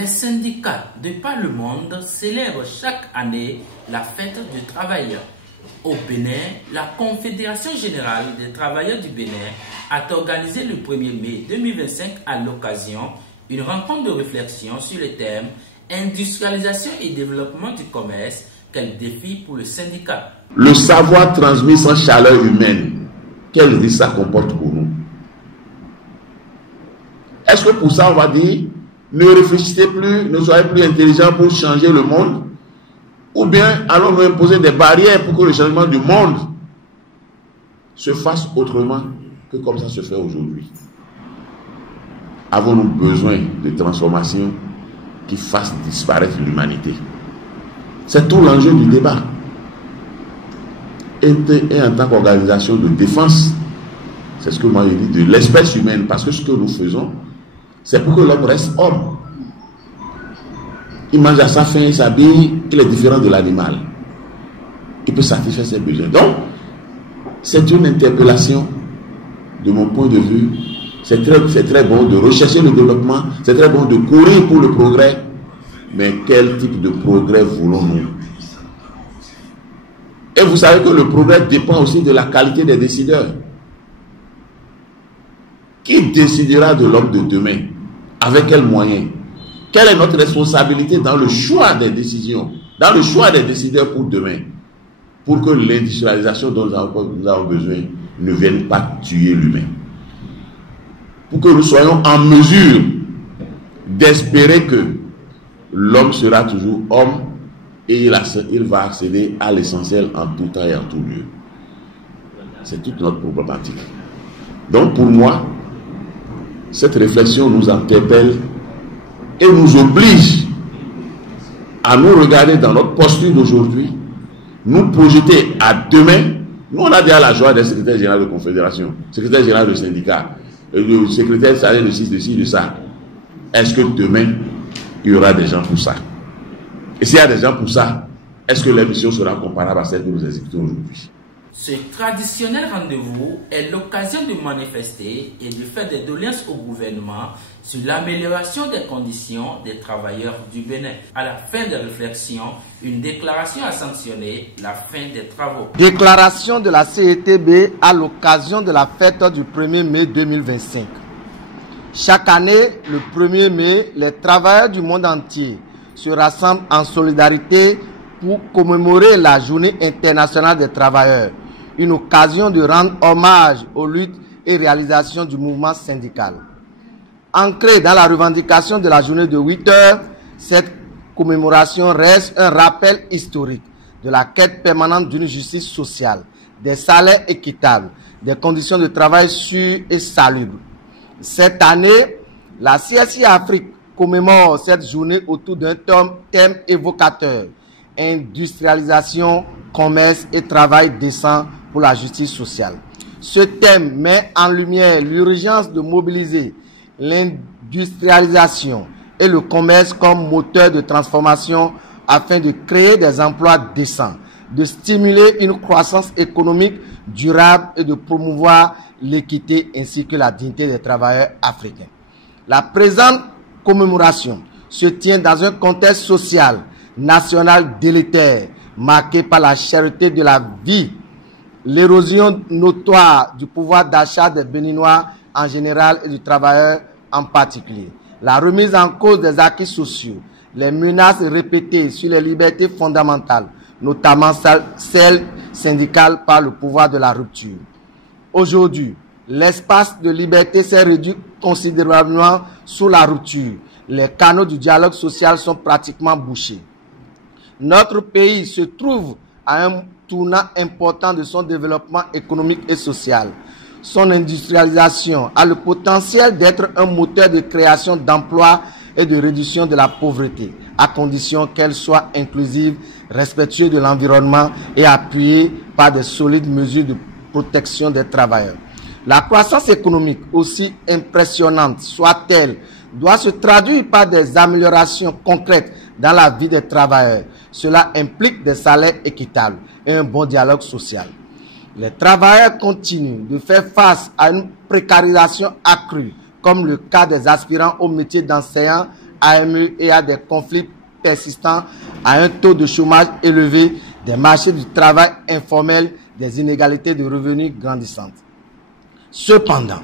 Les syndicats de par le monde célèbrent chaque année la fête du travailleur. Au Bénin, la Confédération générale des travailleurs du Bénin a organisé le 1er mai 2025 à l'occasion une rencontre de réflexion sur le thème industrialisation et développement du commerce, quel défi pour le syndicat. Le savoir transmis sans chaleur humaine, quel risque ça comporte pour nous? Est-ce que pour ça on va dire ne réfléchissez plus, ne soyez plus intelligents pour changer le monde? Ou bien allons nous imposer des barrières pour que le changement du monde se fasse autrement que comme ça se fait aujourd'hui? Avons-nous besoin de transformations qui fassent disparaître l'humanité? C'est tout l'enjeu du débat. Et en tant qu'organisation de défense, c'est ce que moi je dis de l'espèce humaine, parce que ce que nous faisons, c'est pour que l'homme reste homme. Il mange à sa faim, il s'habille, il est différent de l'animal. Il peut satisfaire ses besoins. Donc, c'est une interpellation, de mon point de vue. C'est très bon de rechercher le développement, c'est très bon de courir pour le progrès, mais quel type de progrès voulons-nous? Et vous savez que le progrès dépend aussi de la qualité des décideurs. Qui décidera de l'homme de demain? Avec quels moyens? Quelle est notre responsabilité dans le choix des décisions, dans le choix des décideurs pour demain, pour que l'industrialisation dont nous avons besoin ne vienne pas tuer l'humain? Pour que nous soyons en mesure d'espérer que l'homme sera toujours homme et il va accéder à l'essentiel en tout temps et en tout lieu. C'est toute notre problématique. Donc pour moi, cette réflexion nous interpelle et nous oblige à nous regarder dans notre posture d'aujourd'hui, nous projeter à demain. Nous, on a déjà la joie des secrétaires généraux de confédération, secrétaire général de syndicat, le secrétaire salarié de ci, de ça. Est-ce que demain, il y aura des gens pour ça? Et s'il y a des gens pour ça, est-ce que l'émission sera comparable à celle que nous exécutons aujourd'hui? Ce traditionnel rendez-vous est l'occasion de manifester et de faire des doléances au gouvernement sur l'amélioration des conditions des travailleurs du Bénin. À la fin des réflexions, une déclaration a sanctionné la fin des travaux. Déclaration de la CETB à l'occasion de la fête du 1er mai 2025. Chaque année, le 1er mai, les travailleurs du monde entier se rassemblent en solidarité pour commémorer la Journée internationale des travailleurs, une occasion de rendre hommage aux luttes et réalisations du mouvement syndical. Ancrée dans la revendication de la journée de 8 heures, cette commémoration reste un rappel historique de la quête permanente d'une justice sociale, des salaires équitables, des conditions de travail sûres et salubres. Cette année, la CSI Afrique commémore cette journée autour d'un thème évocateur: industrialisation, commerce et travail décent pour la justice sociale. Ce thème met en lumière l'urgence de mobiliser l'industrialisation et le commerce comme moteur de transformation afin de créer des emplois décents, de stimuler une croissance économique durable et de promouvoir l'équité ainsi que la dignité des travailleurs africains. La présente commémoration se tient dans un contexte social national délétère, marqué par la cherté de la vie, l'érosion notoire du pouvoir d'achat des Béninois en général et du travailleur en particulier, la remise en cause des acquis sociaux, les menaces répétées sur les libertés fondamentales, notamment celles syndicales par le pouvoir de la rupture. Aujourd'hui, l'espace de liberté s'est réduit considérablement sous la rupture. Les canaux du dialogue social sont pratiquement bouchés. Notre pays se trouve à un tournant important de son développement économique et social. Son industrialisation a le potentiel d'être un moteur de création d'emplois et de réduction de la pauvreté, à condition qu'elle soit inclusive, respectueuse de l'environnement et appuyée par de solides mesures de protection des travailleurs. La croissance économique, aussi impressionnante soit-elle, doit se traduire par des améliorations concrètes dans la vie des travailleurs. Cela implique des salaires équitables et un bon dialogue social. Les travailleurs continuent de faire face à une précarisation accrue, comme le cas des aspirants au métier d'enseignant AME et à des conflits persistants, à un taux de chômage élevé, des marchés du travail informel, des inégalités de revenus grandissantes. Cependant,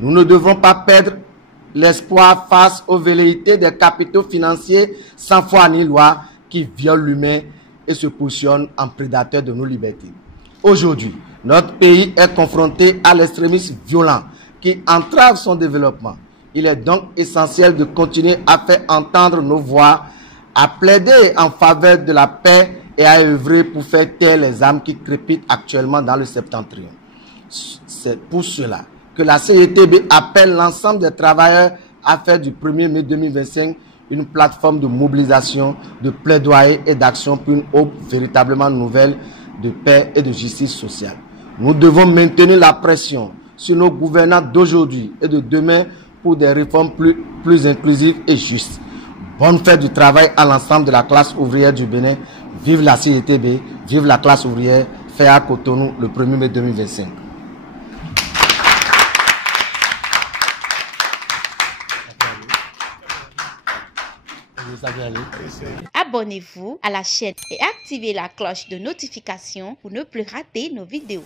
nous ne devons pas perdre l'espoir face aux velléités des capitaux financiers sans foi ni loi qui violent l'humain et se positionnent en prédateurs de nos libertés. Aujourd'hui, notre pays est confronté à l'extrémisme violent qui entrave son développement. Il est donc essentiel de continuer à faire entendre nos voix, à plaider en faveur de la paix et à œuvrer pour faire taire les âmes qui crépitent actuellement dans le septentrion. C'est pour cela que la CETB appelle l'ensemble des travailleurs à faire du 1er mai 2025 une plateforme de mobilisation, de plaidoyer et d'action pour une aube véritablement nouvelle de paix et de justice sociale. Nous devons maintenir la pression sur nos gouvernants d'aujourd'hui et de demain pour des réformes plus inclusives et justes. Bonne fête du travail à l'ensemble de la classe ouvrière du Bénin. Vive la CETB, vive la classe ouvrière, fait à Cotonou le 1er mai 2025. Abonnez-vous à la chaîne et activez la cloche de notification pour ne plus rater nos vidéos.